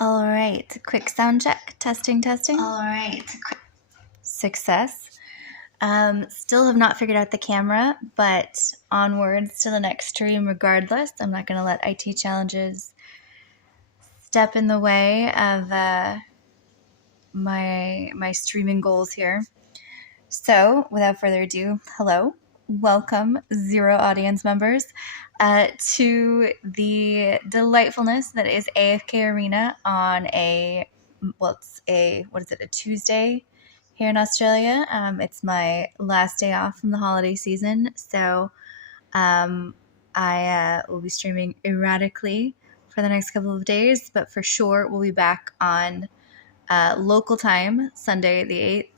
All right, quick sound check. Testing. All right. Success. Still have not figured out the camera, but onwards to the next stream regardless. I'm not going to let IT challenges step in the way of my streaming goals here. So, without further ado, hello. Welcome, Zero audience members, to the delightfulness that is AFK Arena on a Tuesday here in Australia. It's my last day off from the holiday season, so I will be streaming erratically for the next couple of days, but for sure we'll be back on local time, Sunday the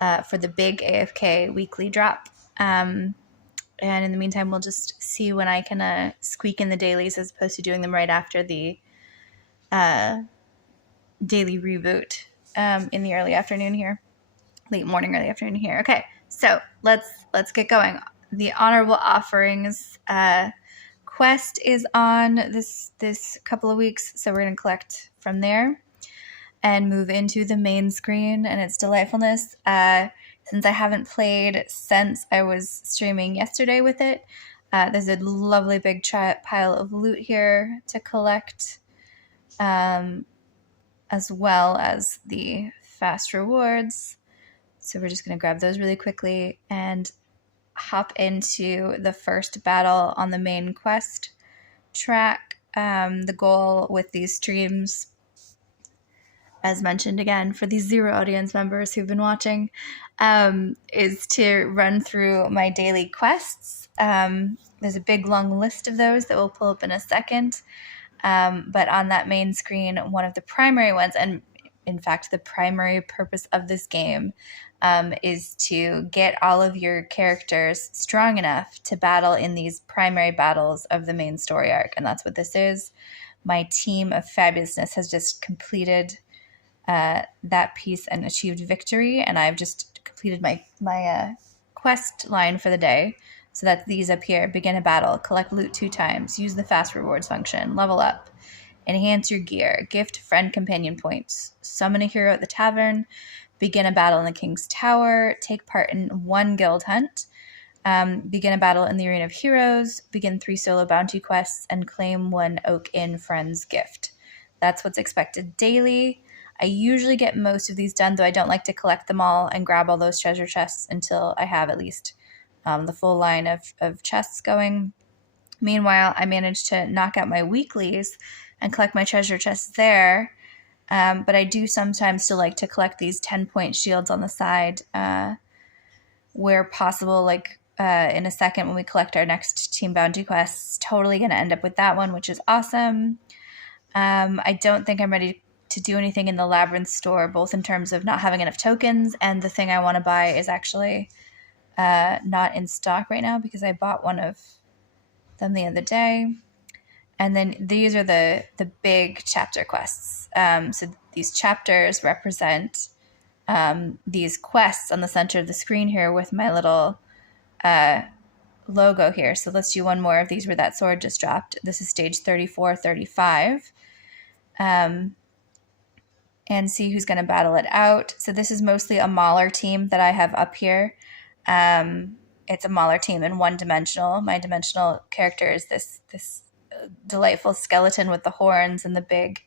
8th, for the big AFK weekly drop. And in the meantime, we'll just see when I can squeak in the dailies as opposed to doing them right after the daily reboot in the early afternoon here. Late morning, early afternoon here. Okay, so let's get going. The Honorable Offerings quest is on this couple of weeks, so we're going to collect from there and move into the main screen and its delightfulness. Since I haven't played since I was streaming yesterday with it, there's a lovely big pile of loot here to collect, as well as the fast rewards. So we're just going to grab those really quickly and hop into the first battle on the main quest track. The goal with these streams, as mentioned again for these Zero audience members who've been watching, is to run through my daily quests. There's a big long list of those that we'll pull up in a second. But on that main screen, one of the primary ones, and in fact the primary purpose of this game, is to get all of your characters strong enough to battle in these primary battles of the main story arc. And that's what this is. My team of fabulousness has just completed that piece and achieved victory, and I've just completed my quest line for the day. So that's these up here: begin a battle, collect loot 2 times, use the fast rewards function, level up, enhance your gear, gift friend companion points, summon a hero at the tavern, begin a battle in the King's Tower, take part in 1 guild hunt, begin a battle in the Arena of Heroes, begin 3 solo bounty quests, and claim 1 Oak Inn friend's gift. That's what's expected daily. I usually get most of these done, though I don't like to collect them all and grab all those treasure chests until I have at least the full line of chests going. Meanwhile, I managed to knock out my weeklies and collect my treasure chests there. But I do sometimes still like to collect these 10-point shields on the side where possible, like in a second when we collect our next team bounty quests. Totally going to end up with that one, which is awesome. I don't think I'm ready to do anything in the Labyrinth store, both in terms of not having enough tokens, and the thing I want to buy is actually not in stock right now because I bought one of them the other day. And then these are the big chapter quests. So these chapters represent these quests on the center of the screen here with my little logo here. So let's do one more of these where that sword just dropped. This is stage 34, 35. And see who's going to battle it out. So this is mostly a Mauler team that I have up here. It's a Mauler team in one-dimensional. My dimensional character is this delightful skeleton with the horns and the big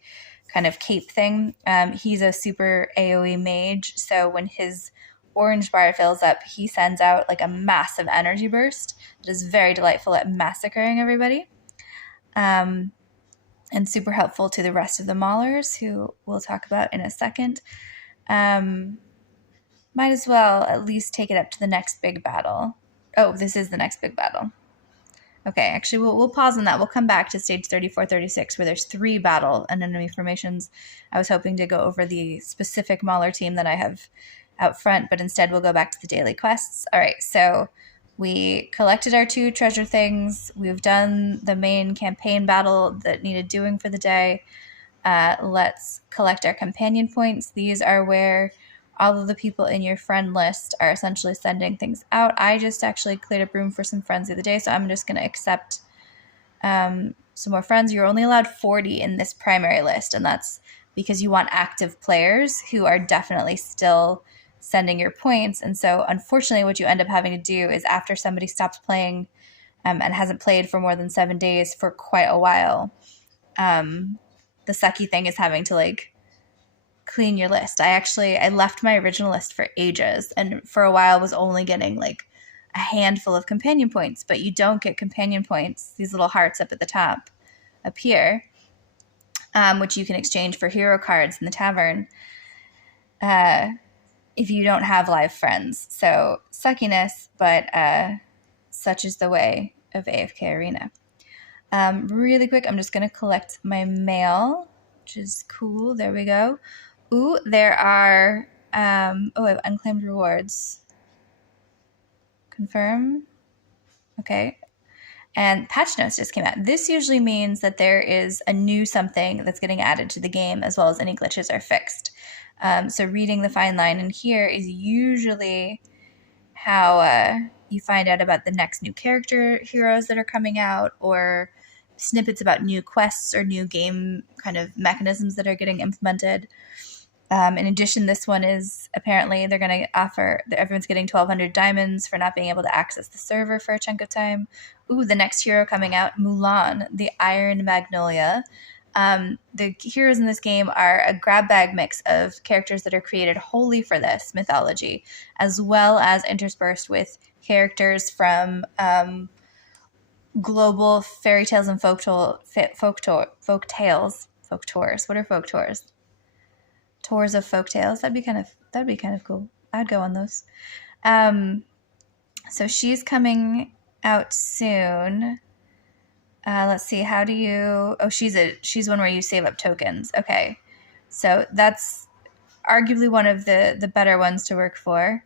kind of cape thing. He's a super AoE mage, so when his orange bar fills up, he sends out like a massive energy burst that is very delightful at massacring everybody. And super helpful to the rest of the Maulers, who we'll talk about in a second. Might as well at least take it up to the next big battle. Oh, this is the next big battle. Okay, actually, we'll pause on that. We'll come back to stage 34, 36, where there's 3 battle and enemy formations. I was hoping to go over the specific Mauler team that I have out front, but instead we'll go back to the daily quests. All right, so we collected our 2 treasure things. We've done the main campaign battle that needed doing for the day. Let's collect our companion points. These are where all of the people in your friend list are essentially sending things out. I just actually cleared up room for some friends the other day, so I'm just going to accept some more friends. You're only allowed 40 in this primary list, and that's because you want active players who are definitely still sending your points. And so unfortunately what you end up having to do is, after somebody stops playing and hasn't played for more than 7 days for quite a while, the sucky thing is having to like clean your list. I left my original list for ages, and for a while was only getting like a handful of companion points, but you don't get companion points, these little hearts up at the top up here, which you can exchange for hero cards in the tavern, if you don't have live friends. So suckiness, but such is the way of AFK Arena. Really quick, I'm just going to collect my mail, which is cool. There we go. Ooh, there are, I have unclaimed rewards. Confirm. Okay. And patch notes just came out. This usually means that there is a new something that's getting added to the game, as well as any glitches are fixed. So reading the fine line in here is usually how you find out about the next new character heroes that are coming out, or snippets about new quests or new game kind of mechanisms that are getting implemented. In addition, this one is apparently they're going to offer, everyone's getting 1,200 diamonds for not being able to access the server for a chunk of time. Ooh, the next hero coming out, Mulan, the Iron Magnolia. The heroes in this game are a grab bag mix of characters that are created wholly for this mythology, as well as interspersed with characters from global fairy tales and folk tales. What are folk tours? Tours of folk tales. That'd be kind of cool. I'd go on those. So she's coming out soon. Let's see. How do you? Oh, she's one where you save up tokens. Okay, so that's arguably one of the better ones to work for,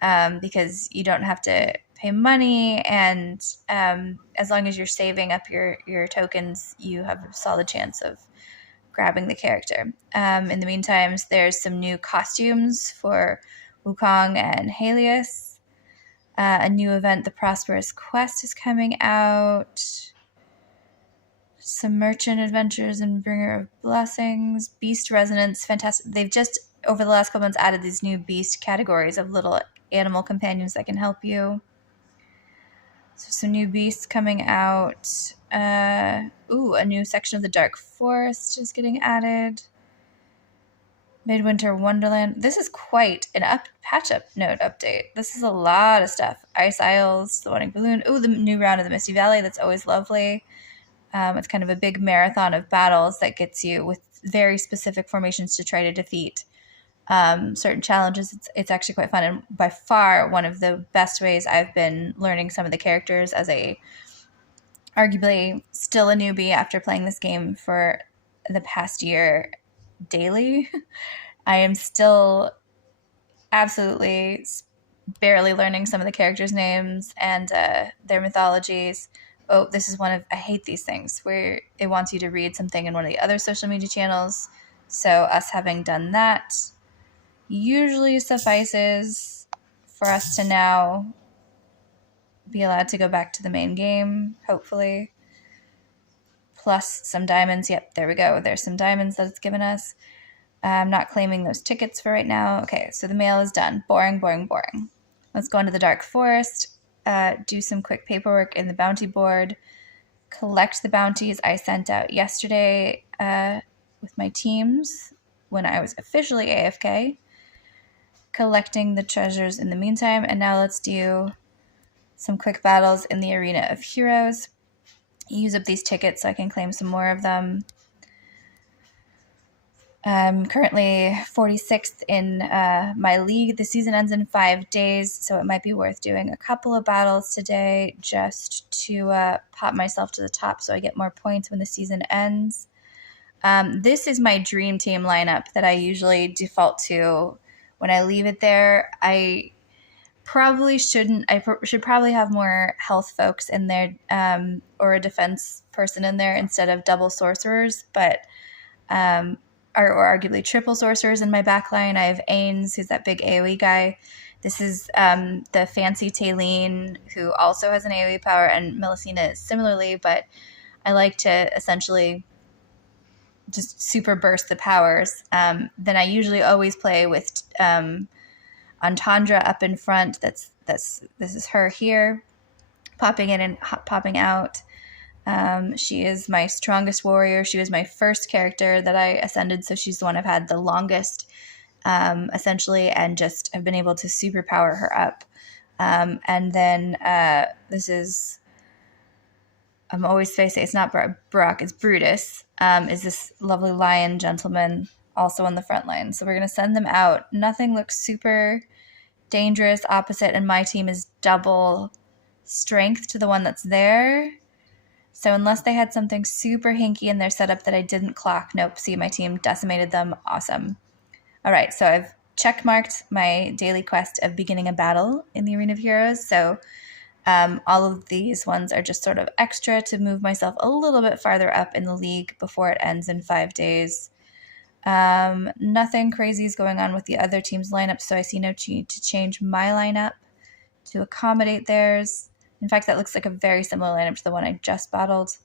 because you don't have to pay money, and as long as you're saving up your tokens, you have a solid chance of grabbing the character. In the meantime, there's some new costumes for Wukong and Helios. A new event, the Prosperous Quest, is coming out. Some merchant adventures and Bringer of Blessings. Beast Resonance, fantastic. They've just, over the last couple months, added these new beast categories of little animal companions that can help you. So some new beasts coming out. A new section of the Dark Forest is getting added. Midwinter Wonderland. This is quite an patch-up note update. This is a lot of stuff. Ice Isles, the Wanting Balloon. Ooh, the new round of the Misty Valley. That's always lovely. It's kind of a big marathon of battles that gets you with very specific formations to try to defeat certain challenges. It's actually quite fun, and by far one of the best ways I've been learning some of the characters as a arguably still a newbie after playing this game for the past year daily. I am still absolutely barely learning some of the characters' names and their mythologies. Oh, this is one of, I hate these things where it wants you to read something in one of the other social media channels. So us having done that usually suffices for us to now be allowed to go back to the main game, hopefully. Plus some diamonds. Yep, there we go. There's some diamonds that it's given us. I'm not claiming those tickets for right now. Okay, so the mail is done. Boring, boring, boring. Let's go into the Dark Forest, do some quick paperwork in the bounty board, collect the bounties I sent out yesterday with my teams when I was officially AFK, collecting the treasures in the meantime. And now let's do some quick battles in the Arena of Heroes. Use up these tickets so I can claim some more of them. I'm currently 46th in my league. The season ends in 5 days, so it might be worth doing a couple of battles today just to pop myself to the top so I get more points when the season ends. This is my dream team lineup that I usually default to when I leave it there. I probably shouldn't. Should probably have more health folks in there, or a defense person in there instead of double sorcerers, but or arguably triple sorcerers in my backline. I have Ains, who's that big AoE guy. This is the fancy Taylene, who also has an AoE power, and Melusina similarly, but I like to essentially just super burst the powers. Then I usually always play with Entendre up in front. This is her here, popping in and popping out. She is my strongest warrior. She was my first character that I ascended, so she's the one I've had the longest, essentially, and just have been able to superpower her up. And then this is, I'm always facing, it's not Brock, it's Brutus, is this lovely lion gentleman also on the front line. So we're going to send them out. Nothing looks super dangerous. Opposite, and my team is double strength to the one that's there. So unless they had something super hinky in their setup that I didn't clock, nope, see, my team decimated them. Awesome. All right, so I've checkmarked my daily quest of beginning a battle in the Arena of Heroes. So all of these ones are just sort of extra to move myself a little bit farther up in the league before it ends in 5 days. Nothing crazy is going on with the other team's lineup, so I see no need to change my lineup to accommodate theirs. In fact, that looks like a very similar lineup to the one I just battled,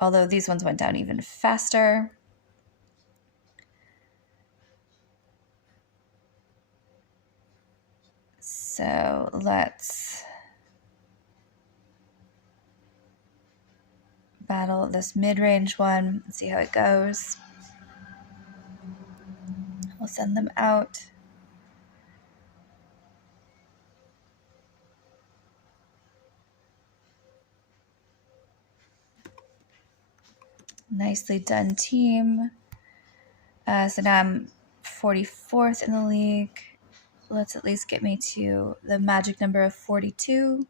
although these ones went down even faster. So let's battle this mid-range one and see how it goes. We'll send them out. Nicely done, team. So now I'm 44th in the league. Let's at least get me to the magic number of 42.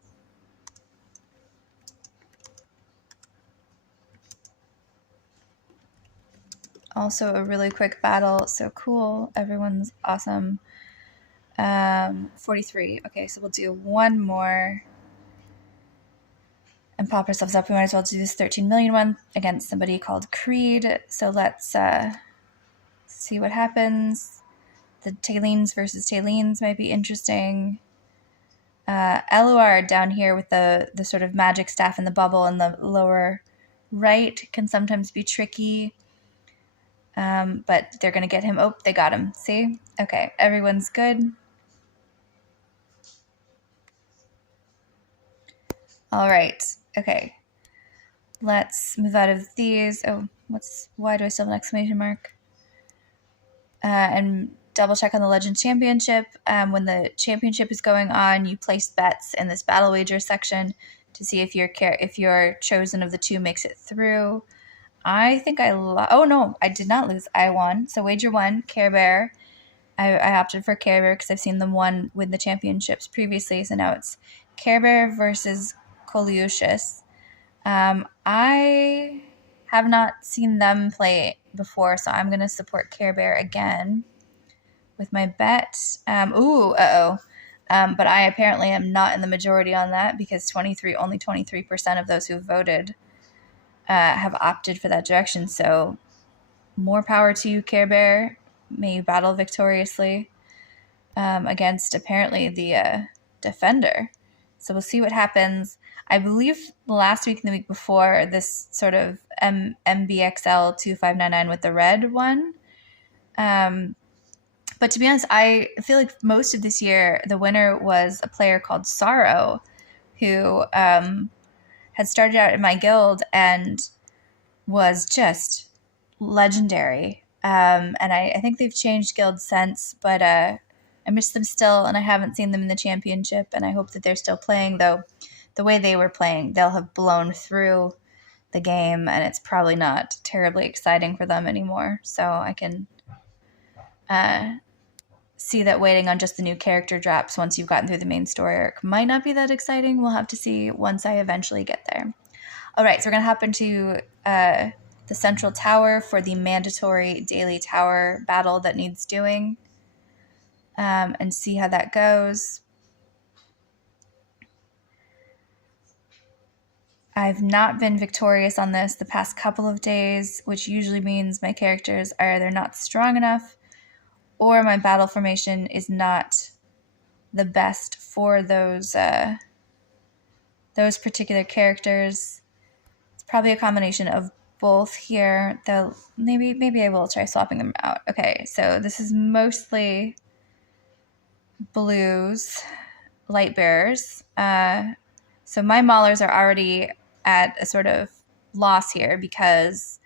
Also a really quick battle, so cool. Everyone's awesome. 43. Okay, so we'll do one more and pop ourselves up. We might as well do this 13 million one against somebody called Creed. So let's see what happens. The Taylenes versus Taylenes might be interesting. Eluar down here with the sort of magic staff in the bubble in the lower right can sometimes be tricky. But they're going to get him. Oh, they got him. See? Okay, everyone's good. All right. Okay. Let's move out of these. Oh, why do I still have an exclamation mark? And double check on the Legend Championship. When the championship is going on, you place bets in this battle wager section to see if your chosen of the two makes it through. I think oh no, I did not lose. I won. So wager 1, Care Bear. I opted for Care Bear because I've seen them win the championships previously. So now it's Care Bear versus Coliucius. I have not seen them play before, so I'm going to support Care Bear again with my bet. But I apparently am not in the majority on that because only 23% of those who voted have opted for that direction. So more power to you, Care Bear. May you battle victoriously against apparently the defender. So we'll see what happens. I believe last week and the week before, this sort of MBXL 2599 with the red one. But to be honest, I feel like most of this year, the winner was a player called Sorrow, who had started out in my guild and was just legendary. And I think they've changed guilds since, but I miss them still, and I haven't seen them in the championship, and I hope that they're still playing, though the way they were playing, they'll have blown through the game, and it's probably not terribly exciting for them anymore. So I can see that waiting on just the new character drops once you've gotten through the main story arc might not be that exciting. We'll have to see once I eventually get there. All right, so we're going to hop into the central tower for the mandatory daily tower battle that needs doing, and see how that goes. I've not been victorious on this the past couple of days, which usually means my characters are either not strong enough or my battle formation is not the best for those particular characters. It's probably a combination of both here, though maybe I will try swapping them out. Okay, so this is mostly blues, light bearers. So my maulers are already at a sort of loss here because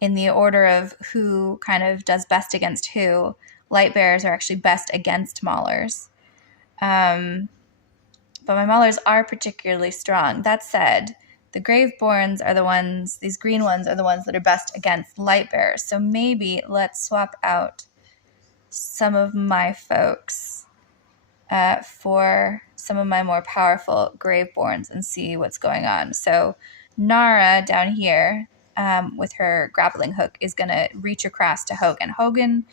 in the order of who kind of does best against who, light bearers are actually best against maulers. But my maulers are particularly strong. That said, the Graveborns are the ones, these green ones are the ones that are best against light bearers. So maybe let's swap out some of my folks for some of my more powerful Graveborns and see what's going on. So Nara down here with her grappling hook is going to reach across to Hogan. Hogan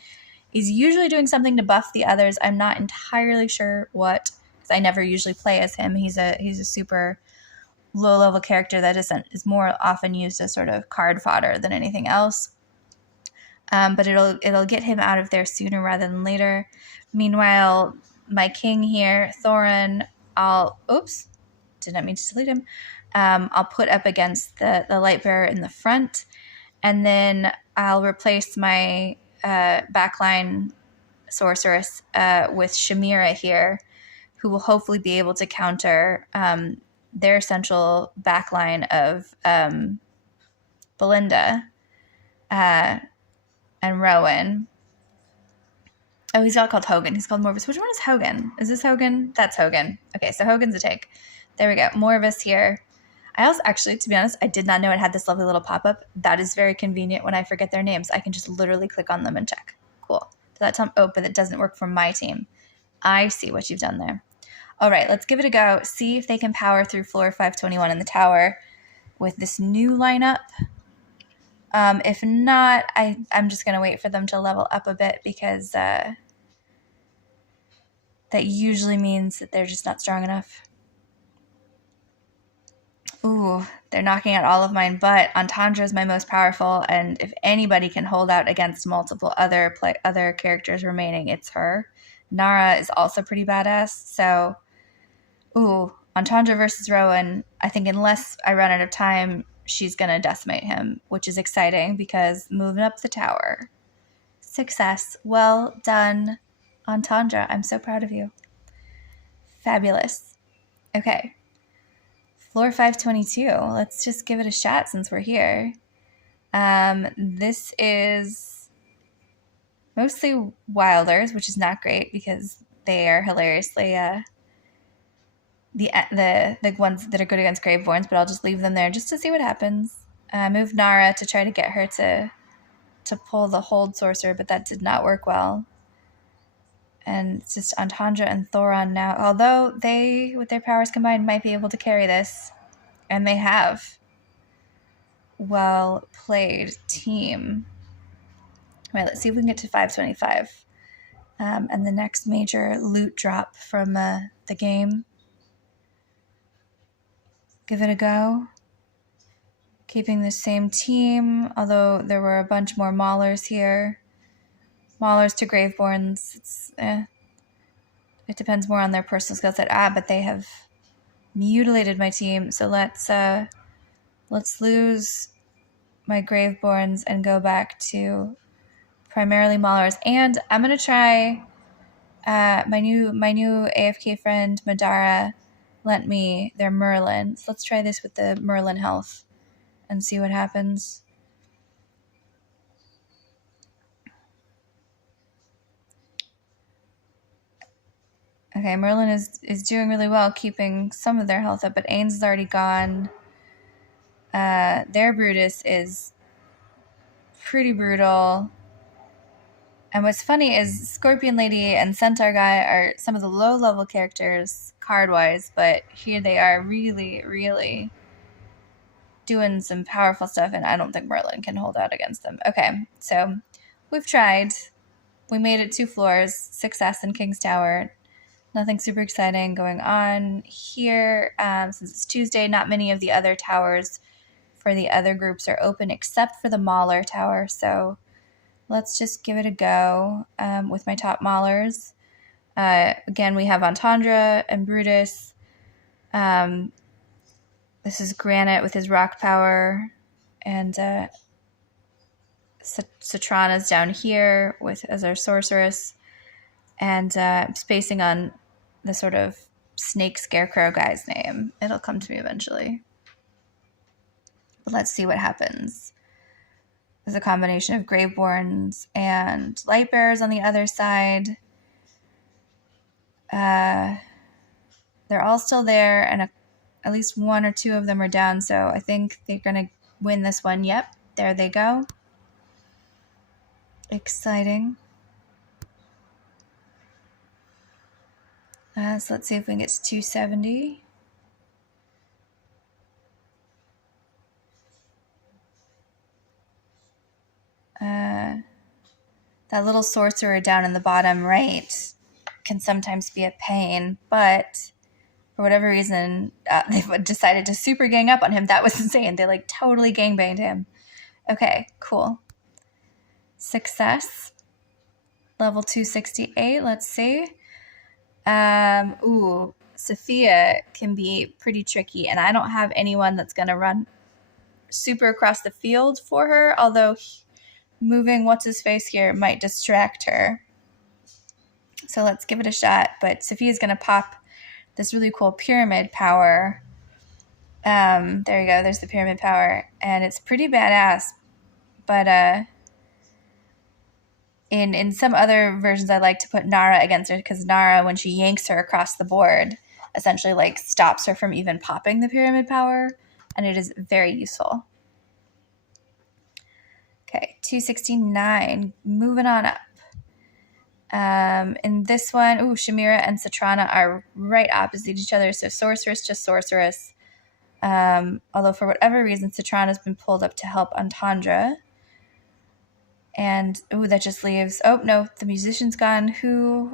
is usually doing something to buff the others. I'm not entirely sure what, because I never usually play as him. He's a super low-level character that is more often used as sort of card fodder than anything else. But it'll get him out of there sooner rather than later. Meanwhile, my king here, Thorin, did not mean to delete him. I'll put up against the light bearer in the front, and then I'll replace my backline sorceress with Shamira here, who will hopefully be able to counter their central backline of Belinda and Rowan. Oh, he's not called Hogan. He's called Morvis. Which one is Hogan? Is this Hogan? That's Hogan. Okay, so Hogan's a take. There we go. Morvis here. I also, actually, to be honest, I did not know it had this lovely little pop-up. That is very convenient when I forget their names. I can just literally click on them and check. Cool. So that's but it doesn't work for my team. I see what you've done there. All right, let's give it a go. See if they can power through floor 521 in the tower with this new lineup. If not, I'm just going to wait for them to level up a bit because that usually means that they're just not strong enough. Ooh, they're knocking out all of mine, but Antandra is my most powerful, and if anybody can hold out against multiple other characters remaining, it's her. Nara is also pretty badass, so Antandra versus Rowan, I think unless I run out of time, she's going to decimate him, which is exciting because moving up the tower. Success. Well done, Antandra. I'm so proud of you. Fabulous. Okay. Floor 522. Let's just give it a shot since we're here. This is mostly Wilders, which is not great because they are hilariously the ones that are good against Graveborns, but I'll just leave them there just to see what happens. Move Nara to try to get her to pull the hold sorcerer, but that did not work well. And it's just Antandra and Thoron now, although they, with their powers combined, might be able to carry this. And they have. Well played, team. All right, let's see if we can get to 525. And the next major loot drop from the game. Give it a go. Keeping the same team, although there were a bunch more Maulers here. Maulers to Graveborns, it depends more on their personal skill set. But they have mutilated my team, so let's lose my Graveborns and go back to primarily Maulers. And I'm gonna try my new AFK friend Madara lent me their Merlin. So let's try this with the Merlin health and see what happens. Okay, Merlin is doing really well, keeping some of their health up, but Ain's is already gone. Their Brutus is pretty brutal. And what's funny is Scorpion Lady and Centaur Guy are some of the low-level characters card-wise, but here they are really, really doing some powerful stuff, and I don't think Merlin can hold out against them. Okay, so we've tried. We made it 2 floors, success in King's Tower. Nothing super exciting going on here. Since it's Tuesday, not many of the other towers for the other groups are open except for the Mauler tower. So let's just give it a go with my top Maulers. Again, we have Entendre and Brutus. This is Granite with his rock power. And Citrana's down here as our sorceress. And spacing on the sort of snake scarecrow guy's name. It'll come to me eventually. But let's see what happens. There's a combination of Graveborns and Lightbearers on the other side. They're all still there, and at least one or two of them are down, so I think they're going to win this one. Yep, there they go. Exciting. So let's see if we can get to 270. That little sorcerer down in the bottom right can sometimes be a pain, but for whatever reason, they decided to super gang up on him. That was insane. They like totally gangbanged him. Okay, cool. Success. Level 268, let's see. Sophia can be pretty tricky, and I don't have anyone that's going to run super across the field for her, although moving what's-his-face here might distract her. So let's give it a shot, but Sophia's going to pop this really cool pyramid power. There you go, there's the pyramid power, and it's pretty badass, but in some other versions, I like to put Nara against her because Nara, when she yanks her across the board, essentially like stops her from even popping the pyramid power, and it is very useful. Okay, 269, moving on up. In this one, Shamira and Citrana are right opposite each other, so sorceress to sorceress. Although for whatever reason, Citrana's been pulled up to help Entendre. And, that just leaves... Oh, no, the musician's gone.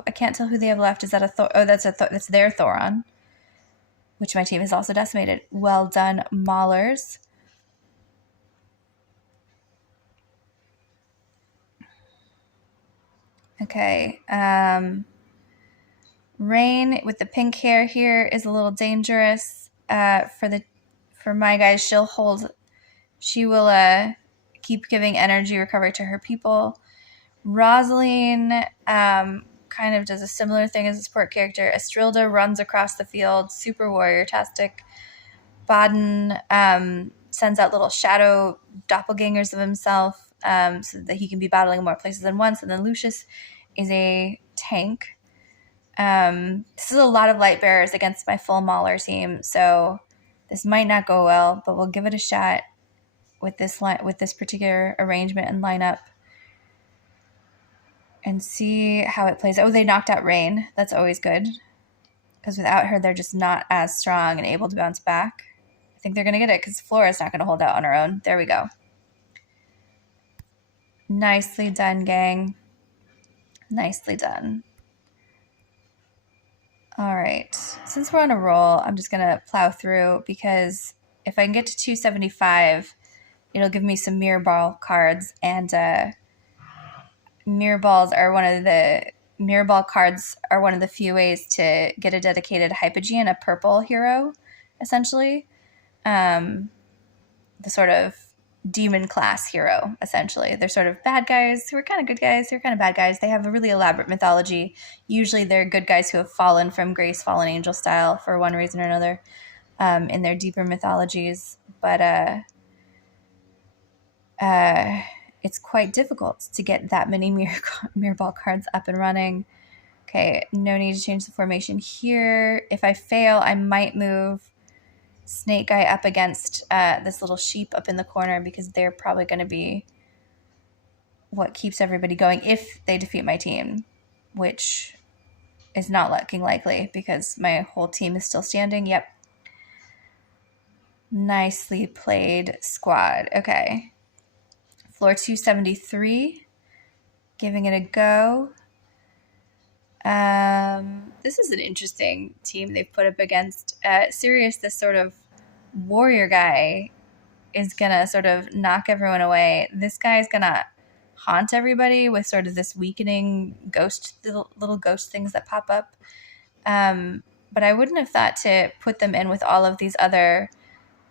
I can't tell who they have left. Is that a that's their Thoron, which my team has also decimated. Well done, Maulers. Okay. Rain with the pink hair here is a little dangerous. For my guys, she will keep giving energy recovery to her people. Rosaline kind of does a similar thing as a support character. Estrilda runs across the field, super warrior-tastic. Baden sends out little shadow doppelgangers of himself so that he can be battling more places than once. And then Lucius is a tank. This is a lot of light bearers against my full Mauler team, so this might not go well, but we'll give it a shot with this particular arrangement and lineup and see how it plays. Oh, they knocked out Rain. That's always good, because without her, they're just not as strong and able to bounce back. I think they're going to get it because Flora's not going to hold out on her own. There we go. Nicely done, gang. Nicely done. All right. Since we're on a roll, I'm just going to plow through, because if I can get to 275, it'll give me some mirror ball cards, and mirror ball cards are one of the few ways to get a dedicated Hypogean, a purple hero, essentially. The sort of demon class hero, essentially. They're sort of bad guys who are kind of good guys, who are kind of bad guys. They have a really elaborate mythology. Usually they're good guys who have fallen from Grace Fallen Angel style for one reason or another in their deeper mythologies. But it's quite difficult to get that many mirror ball cards up and running. Okay, no need to change the formation here. If I fail, I might move Snake Guy up against this little sheep up in the corner, because they're probably going to be what keeps everybody going if they defeat my team, which is not looking likely because my whole team is still standing. Yep. Nicely played, squad. Okay. Floor 273. Giving it a go. This is an interesting team they've put up against. Sirius, this sort of warrior guy, is gonna sort of knock everyone away. This guy is gonna haunt everybody with sort of this weakening ghost, little ghost things that pop up. But I wouldn't have thought to put them in with all of these other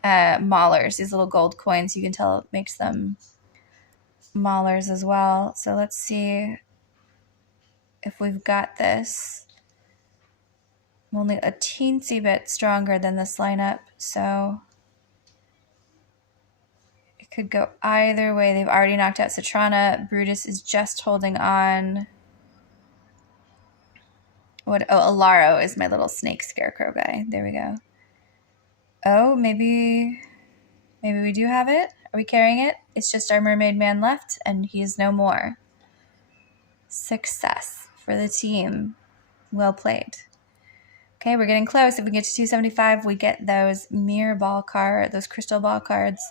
maulers, these little gold coins. You can tell it makes them maulers as well. So let's see if we've got this. I'm only a teensy bit stronger than this lineup, so it could go either way. They've already knocked out Citrana. Brutus is just holding on. Alaro is my little snake scarecrow guy. There we go. Oh, maybe we do have it. Are we carrying it? It's just our mermaid man left, and he is no more. Success for the team. Well played. Okay, we're getting close. If we get to 275, we get those those crystal ball cards.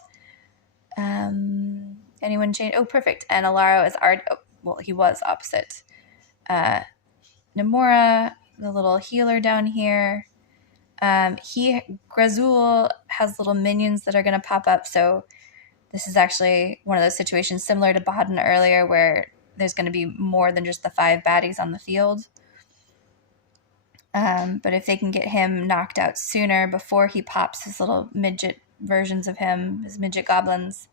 Anyone change? Oh, perfect. And Alaro is he was opposite. Namora, the little healer down here. Grazul has little minions that are going to pop up. So this is actually one of those situations similar to Baden earlier, where there's going to be more than just the 5 baddies on the field. But if they can get him knocked out sooner before he pops his little midget versions of him, his midget goblins,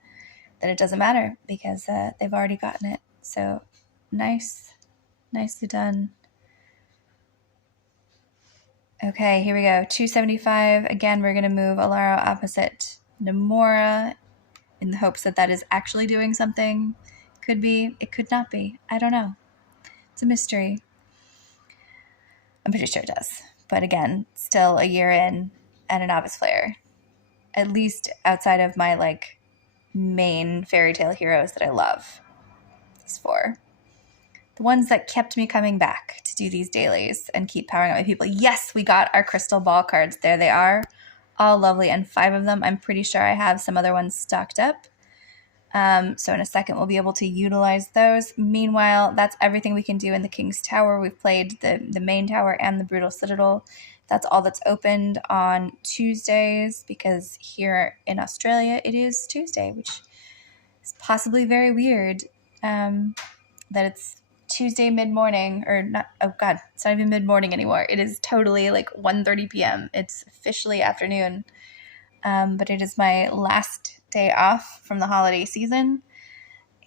then it doesn't matter because they've already gotten it. So nicely done. Okay, here we go. 275. Again, we're going to move Alaro opposite Namora in the hopes that is actually doing something. Could be. It could not be. I don't know. It's a mystery. I'm pretty sure it does. But again, still a year in and a novice player. At least outside of my main fairy tale heroes that I love. These 4. The ones that kept me coming back to do these dailies and keep powering up my people. Yes, we got our crystal ball cards. There they are. All lovely. And 5 of them. I'm pretty sure I have some other ones stocked up. So in a second, we'll be able to utilize those. Meanwhile, that's everything we can do in the King's Tower. We've played the main tower and the Brutal Citadel. That's all that's opened on Tuesdays because here in Australia, it is Tuesday, which is possibly very weird that it's Tuesday mid-morning or not. Oh God, it's not even mid-morning anymore. It is totally 1:30 p.m. It's officially afternoon. But it is my last day off from the holiday season,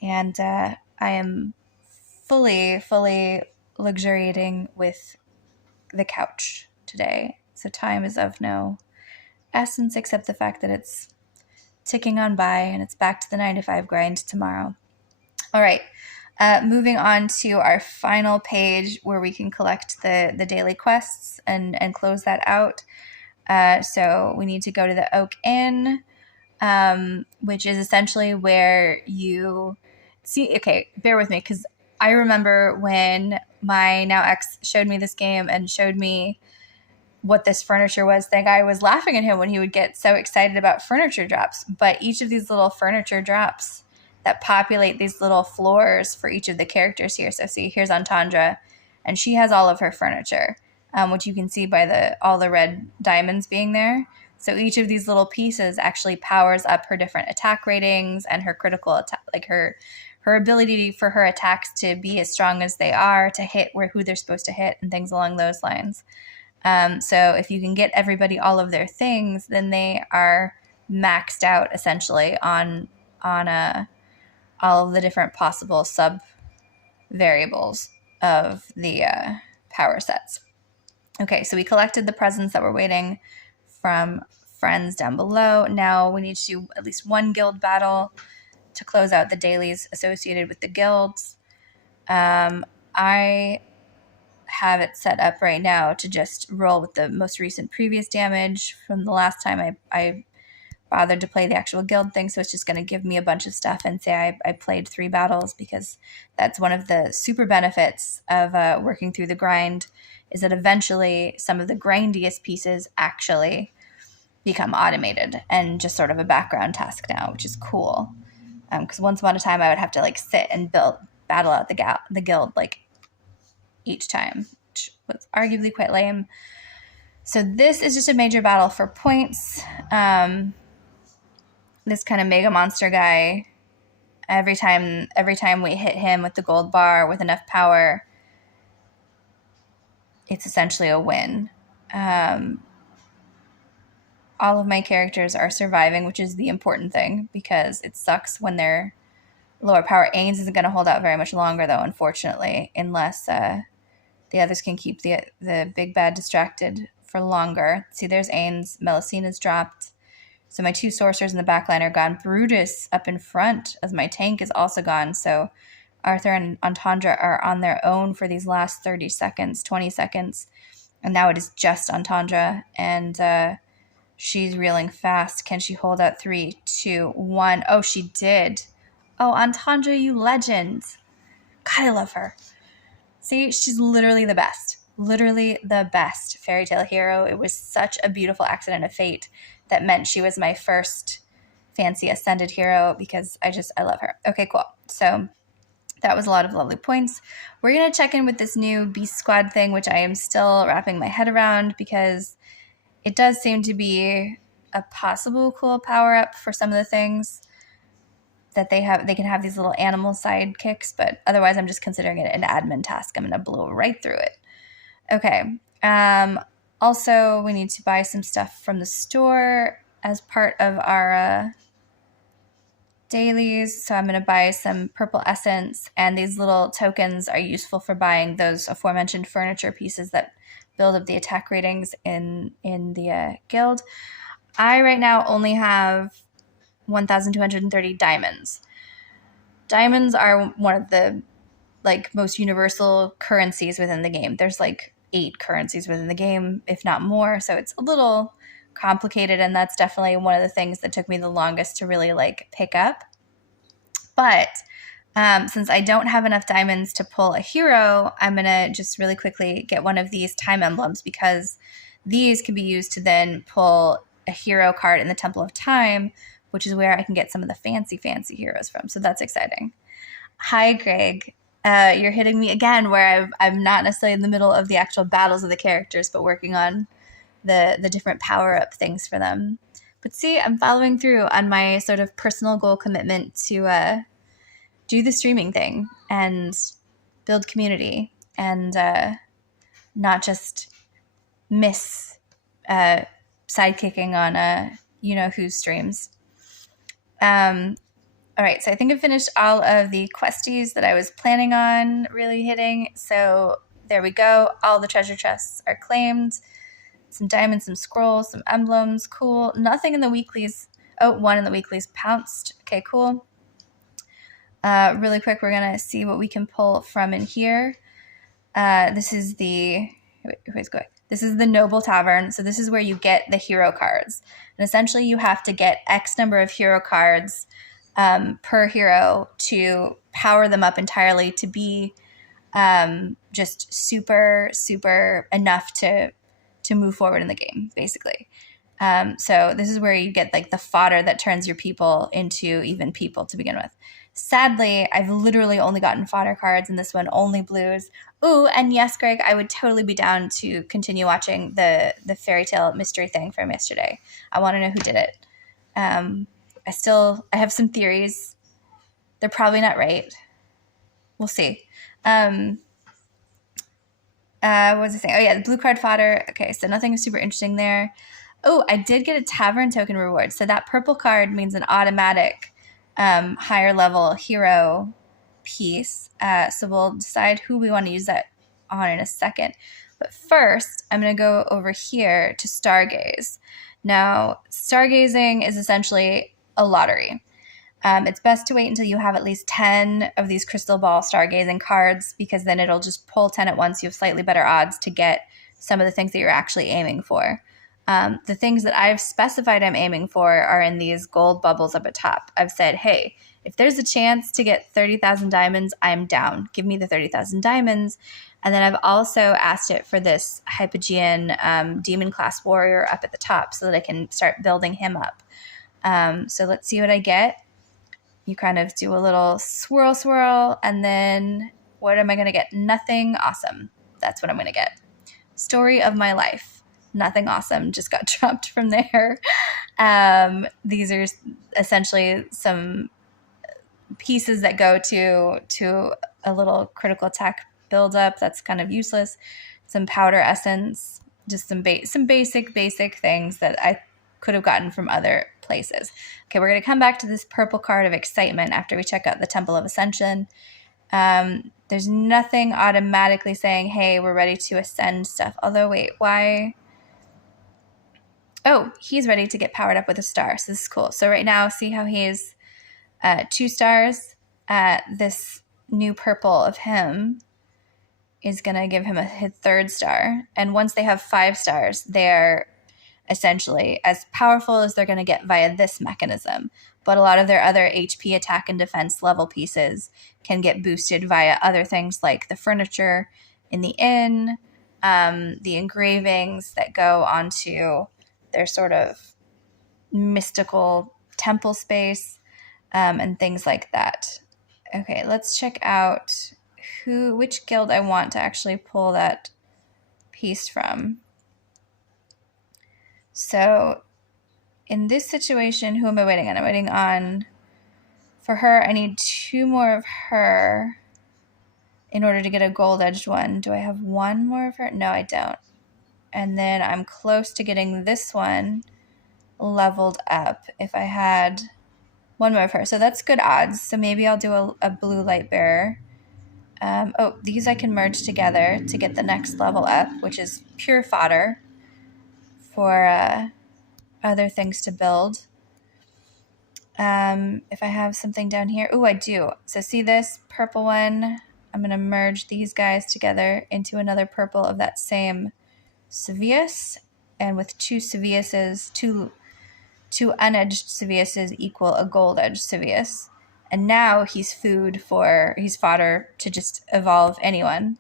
and I am fully luxuriating with the couch today. So time is of no essence except the fact that it's ticking on by and it's back to the 9 to 5 grind tomorrow. All right, moving on to our final page where we can collect the daily quests and close that out. So we need to go to the Oak Inn, which is essentially where you see, okay, bear with me because I remember when my now ex showed me this game and showed me what this furniture was. The guy was laughing at him when he would get so excited about furniture drops. But each of these little furniture drops that populate these little floors for each of the characters here. So see, here's Antandra, and she has all of her furniture, which you can see by all the red diamonds being there. So each of these little pieces actually powers up her different attack ratings and her critical attack, her ability for her attacks to be as strong as they are, to hit who they're supposed to hit, and things along those lines. So if you can get everybody all of their things, then they are maxed out essentially on all of the different possible sub variables of the power sets. Okay, so we collected the presents that were waiting from friends down below. Now we need to do at least one guild battle to close out the dailies associated with the guilds. I have it set up right now to just roll with the most recent previous damage from the last time I bothered to play the actual guild thing. So it's just going to give me a bunch of stuff and say I played 3 battles, because that's one of the super benefits of working through the grind, is that eventually some of the grindiest pieces actually become automated and just sort of a background task now, which is cool. Because once upon a time I would have to sit and battle out the guild each time, which was arguably quite lame. So this is just a major battle for points. This kind of mega monster guy, every time we hit him with the gold bar with enough power, it's essentially a win. All of my characters are surviving, which is the important thing, because it sucks when they're lower power. Ains isn't going to hold out very much longer, though, unfortunately, unless the others can keep the big bad distracted for longer. See, there's Ains. Melusina's dropped. So my 2 sorcerers in the back line are gone. Brutus up in front, as my tank is also gone. So Arthur and Entendre are on their own for these last 30 seconds, 20 seconds. And now it is just Entendre. And she's reeling fast. Can she hold out 3, 2, 1? Oh, she did. Oh, Entendre, you legend. God, I love her. See, she's literally the best. Literally the best fairy tale hero. It was such a beautiful accident of fate that meant she was my first fancy ascended hero, because I love her. Okay, cool. So that was a lot of lovely points. We're going to check in with this new Beast Squad thing, which I am still wrapping my head around, because it does seem to be a possible cool power-up for some of the things that they have. They can have these little animal sidekicks, but otherwise I'm just considering it an admin task. I'm going to blow right through it. Okay. Also, we need to buy some stuff from the store as part of our dailies. So I'm going to buy some purple essence, and these little tokens are useful for buying those aforementioned furniture pieces that build up the attack ratings in the guild. I right now only have 1,230 diamonds. Diamonds are one of the most universal currencies within the game. There's 8 currencies within the game, if not more. So it's a little complicated, and that's definitely one of the things that took me the longest to really pick up. But since I don't have enough diamonds to pull a hero, I'm going to just really quickly get one of these time emblems, because these can be used to then pull a hero card in the Temple of Time, which is where I can get some of the fancy heroes from. So that's exciting. Hi, Greg. You're hitting me again where I'm not necessarily in the middle of the actual battles of the characters, but working on the different power-up things for them. But see, I'm following through on my sort of personal goal commitment to do the streaming thing and build community, and not just miss sidekicking on whose streams. All right, so I think I've finished all of the questies that I was planning on really hitting. So there we go. All the treasure chests are claimed. Some diamonds, some scrolls, some emblems. Cool. Nothing in the weeklies. Oh, one in the weeklies pounced. Okay, cool. Really quick, we're going to see what we can pull from in here. This is the... Who's going? This is the Noble Tavern. So this is where you get the hero cards. And essentially you have to get X number of hero cards per hero to power them up entirely to be just super, super enough to move forward in the game, basically. So this is where you get the fodder that turns your people into even people to begin with. Sadly, I've literally only gotten fodder cards in this one, only blues. Ooh, and yes, Greg, I would totally be down to continue watching the fairy tale mystery thing from yesterday. I want to know who did it. I have some theories. They're probably not right. We'll see. What was I saying? Oh, yeah, the blue card fodder. Okay, so nothing super interesting there. Oh, I did get a tavern token reward. So that purple card means an automatic higher level hero piece. So we'll decide who we want to use that on in a second. But first, I'm going to go over here to Stargaze. Now, stargazing is essentially a lottery. It's best to wait until you have at least 10 of these crystal ball stargazing cards, because then it'll just pull 10 at once. You have slightly better odds to get some of the things that you're actually aiming for. The things that I've specified I'm aiming for are in these gold bubbles up at top. I've said, hey, if there's a chance to get 30,000 diamonds, I'm down. Give me the 30,000 diamonds. And then I've also asked it for this Hypogean demon class warrior up at the top so that I can start building him up. So let's see what I get. You kind of do a little swirl, and then what am I going to get? Nothing. Awesome. That's what I'm going to get. story of my life. Nothing awesome just got dropped from there. These are essentially some pieces that go to a little critical attack buildup that's kind of useless. Some powder essence, just some basic things that I could have gotten from other places. Okay, we're going to come back to this purple card of excitement after we check out the Temple of Ascension. There's nothing automatically saying, hey, we're ready to ascend stuff. Although, wait, why? Oh, he's ready to get powered up with a star. So this is cool. So right now, see how he's 2 stars? This new purple of him is going to give him his 3rd star. And once they have 5 stars, they're essentially as powerful as they're going to get via this mechanism. But a lot of their other HP, attack, and defense level pieces can get boosted via other things like the furniture in the inn, the engravings that go onto their sort of mystical temple space, and things like that. Okay, let's check out which guild I want to actually pull that piece from. So in this situation, who am I waiting on? I'm waiting on, for her, I need 2 more of her in order to get a gold-edged one. Do I have 1 more of her? No, I don't. And then I'm close to getting this one leveled up if I had 1 more of her. So that's good odds. So maybe I'll do a blue light bearer. Oh, these I can merge together to get the next level up, which is pure fodder for other things to build. If I have something down here, I do. So see this purple one? I'm going to merge these guys together into another purple of that same Sevius, and with 2 Seviuses, two unedged Seviuses equal a gold-edged Sevius. And now he's fodder to just evolve anyone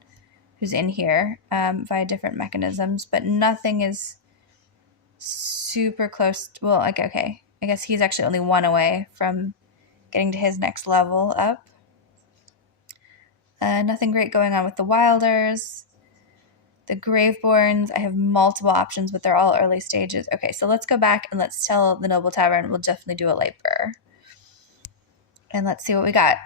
who's in here via different mechanisms, but nothing is super close. Well, like, okay, I guess he's actually only 1 away from getting to his next level up. Nothing great going on with the Wilders. The Graveborns, I have multiple options, but they're all early stages. Okay, so let's go back and let's tell the Noble Tavern we'll definitely do a light bearer. And let's see what we got.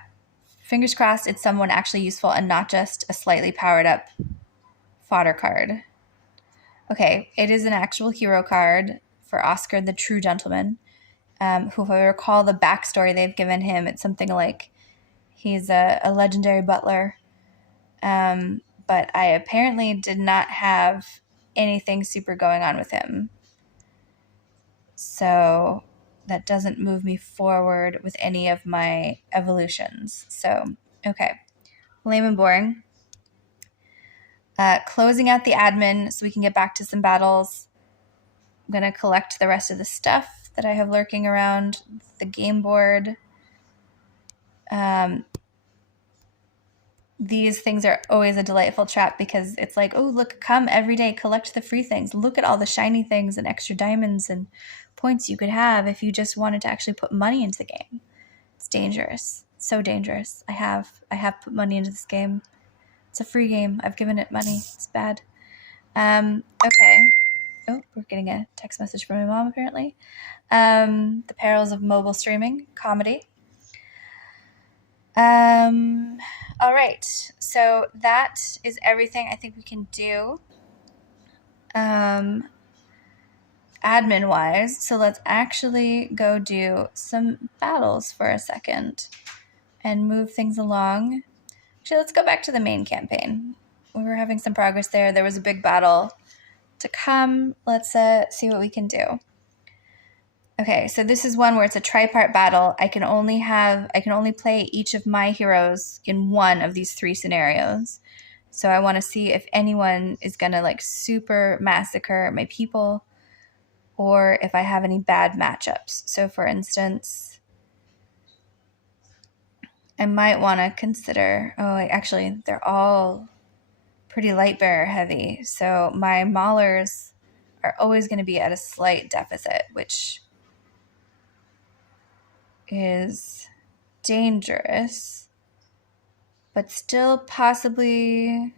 Fingers crossed it's someone actually useful and not just a slightly powered up fodder card. Okay, it is an actual hero card for Oscar the True Gentleman, who, if I recall the backstory they've given him, it's something like he's a legendary butler. But I apparently did not have anything super going on with him. So that doesn't move me forward with any of my evolutions. So, okay. Lame and boring. Closing out the admin so we can get back to some battles. I'm going to collect the rest of the stuff that I have lurking around the game board. These things are always a delightful trap because it's like, oh, look, come every day, collect the free things. Look at all the shiny things and extra diamonds and points you could have if you just wanted to actually put money into the game. It's dangerous. So dangerous. I have put money into this game. It's a free game. I've given it money. It's bad. Okay. Oh, we're getting a text message from my mom, apparently. The perils of mobile streaming, comedy. All right. So that is everything I think we can do. Admin-wise. So let's actually go do some battles for a second and move things along. Actually, let's go back to the main campaign. We were having some progress there. There was a big battle to come. Let's see what we can do. Okay, so this is one where it's a tripart battle. I can only play each of my heroes in one of these 3 scenarios. So I want to see if anyone is going to like super massacre my people or if I have any bad matchups. So for instance, I might want to consider, actually they're all pretty light bearer heavy. So my maulers are always going to be at a slight deficit, which is dangerous, but still possibly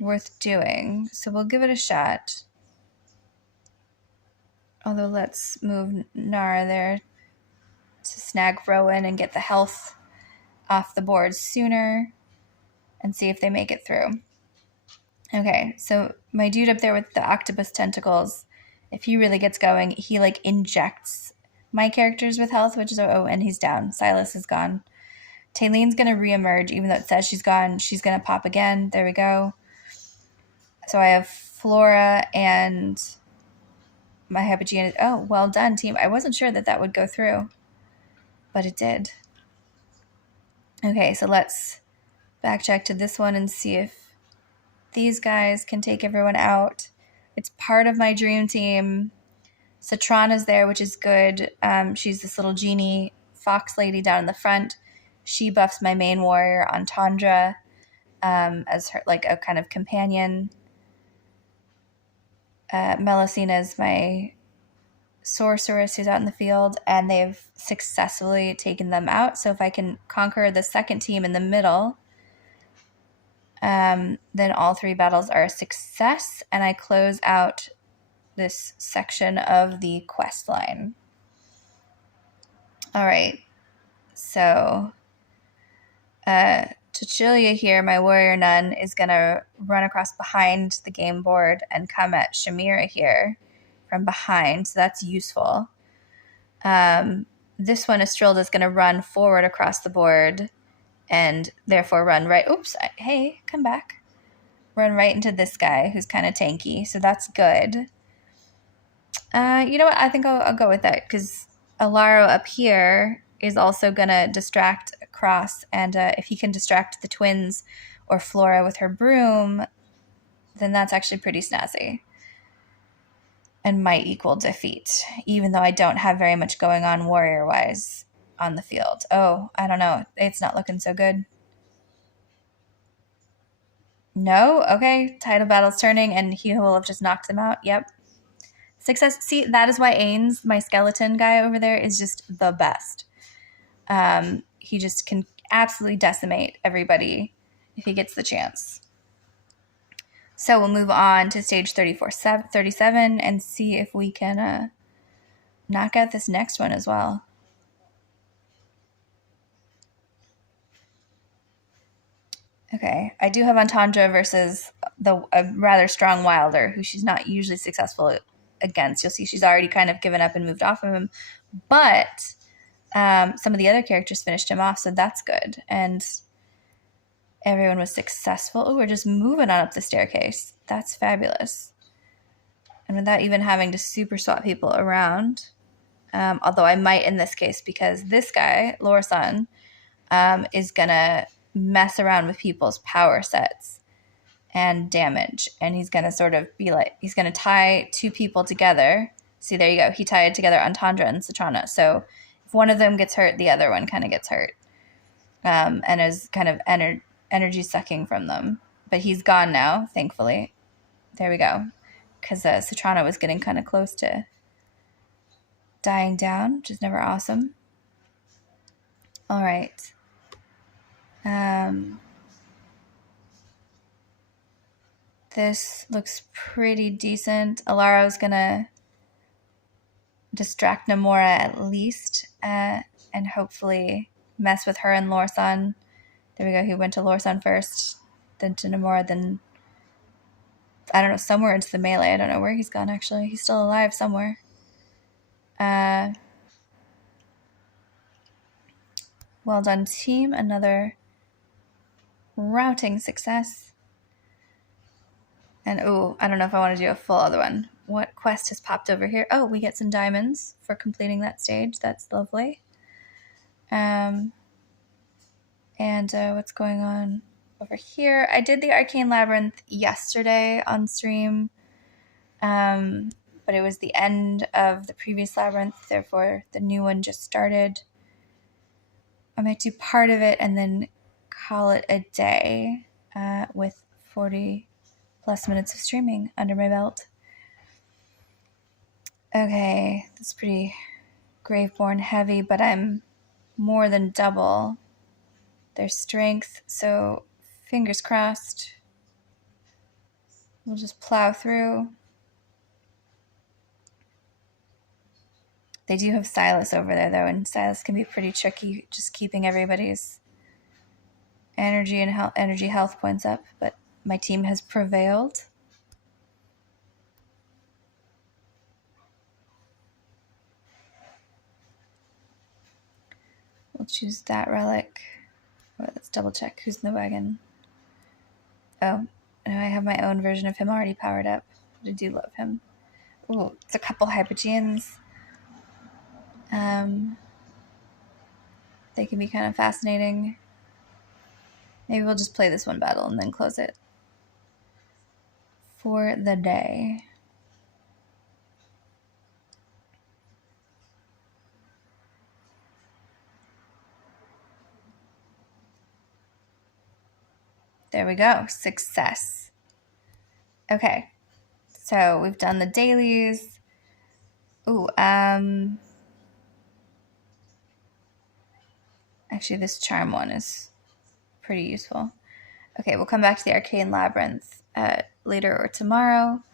worth doing. So we'll give it a shot. Although let's move Nara there to snag Rowan and get the health off the board sooner and see if they make it through. Okay, so my dude up there with the octopus tentacles, if he really gets going, he like injects my characters with health, which is, oh, and he's down. Silas is gone. Tayleen's going to reemerge, even though it says she's gone. She's going to pop again. There we go. So I have Flora and my Hypogean. Oh, well done, team. I wasn't sure that that would go through, but it did. Okay, so let's backcheck to this one and see if these guys can take everyone out. It's part of my dream team. Citrana's there, which is good. She's this little genie fox lady down in the front. She buffs my main warrior, Entendre, as her like a kind of companion. Melusina is my sorceress who's out in the field, and they've successfully taken them out. So if I can conquer the second team in the middle, then all 3 battles are a success, and I close out this section of the quest line. All right, so Cecilia here, my warrior nun, is going to run across behind the game board and come at Shamira here from behind, so that's useful. This one, Estrilda, is going to run forward across the board and therefore run right. Oops, hey, come back. Run right into this guy who's kind of tanky, so that's good. You know what? I think I'll go with that because Alaro up here is also going to distract across, and if he can distract the twins or Flora with her broom, then that's actually pretty snazzy and might equal defeat, even though I don't have very much going on warrior-wise on the field. Oh, I don't know. It's not looking so good. No? Okay. Tidal battle's turning, and he will have just knocked them out. Yep. Success. See, that is why Ains, my skeleton guy over there, is just the best. He just can absolutely decimate everybody if he gets the chance. So we'll move on to stage 37 and see if we can knock out this next one as well. Okay, I do have Entendre versus a rather strong Wilder, who she's not usually successful against. You'll see she's already kind of given up and moved off of him. But some of the other characters finished him off, so that's good. And everyone was successful. Oh, we're just moving on up the staircase. That's fabulous. And without even having to super swap people around, although I might in this case, because this guy, Lorsan, is going to mess around with people's power sets and damage. And he's going to sort of be like, he's going to tie 2 people together. See, there you go. He tied together Entendre and Citrana. So if one of them gets hurt, the other one kind of gets hurt. And is kind of energy sucking from them. But he's gone now, thankfully. There we go. Because Citrana was getting kind of close to dying down, which is never awesome. All right. This looks pretty decent. Alaro's going to distract Namora at least and hopefully mess with her and Lorsan. There we go. He went to Lorsan first, then to Namora, then, I don't know, somewhere into the melee. I don't know where he's gone, actually. He's still alive somewhere. Well done, team. Another routing success. And, oh, I don't know if I want to do a full other one. What quest has popped over here? Oh, we get some diamonds for completing that stage. That's lovely. And what's going on over here? I did the Arcane Labyrinth yesterday on stream, but it was the end of the previous labyrinth, therefore the new one just started. I might do part of it and then call it a day with 40 plus minutes of streaming under my belt. Okay, that's pretty Graveborn heavy, but I'm more than double their strength, so fingers crossed We'll just plow through. They do have Silas over there, though, and Silas can be pretty tricky, just keeping everybody's energy and health points up. But my team has prevailed. We'll choose that relic. Oh, let's double check who's in the wagon. Oh, no, I have my own version of him already powered up. I do love him. Ooh, it's a couple Hypogeans. They can be kind of fascinating. Maybe we'll just play this one battle and then close it for the day. There we go. Success. Okay. So we've done the dailies. Ooh, actually this charm one is pretty useful. Okay, we'll come back to the Arcane Labyrinth later or tomorrow.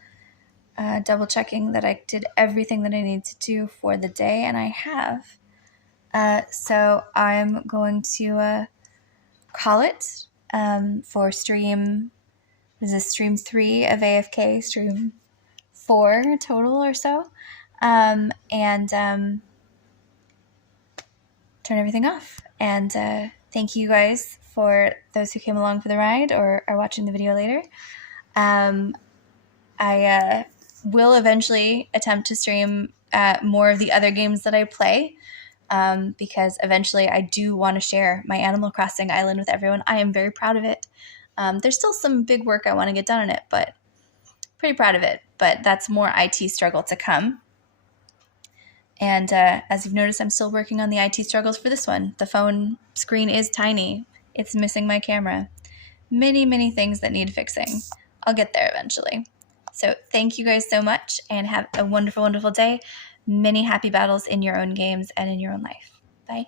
Double checking that I did everything that I need to do for the day, and I have. So I'm going to call it for stream. This is stream 3 of AFK, stream 4 total or so, and turn everything off. And thank you guys for those who came along for the ride or are watching the video later. I will eventually attempt to stream more of the other games that I play, because eventually I do want to share my Animal Crossing island with everyone. I am very proud of it. There's still some big work I want to get done on it, but pretty proud of it. But that's more IT struggle to come. And as you've noticed, I'm still working on the IT struggles for this one. The phone screen is tiny. It's missing my camera. Many, many things that need fixing. I'll get there eventually. So thank you guys so much and have a wonderful, wonderful day. Many happy battles in your own games and in your own life. Bye.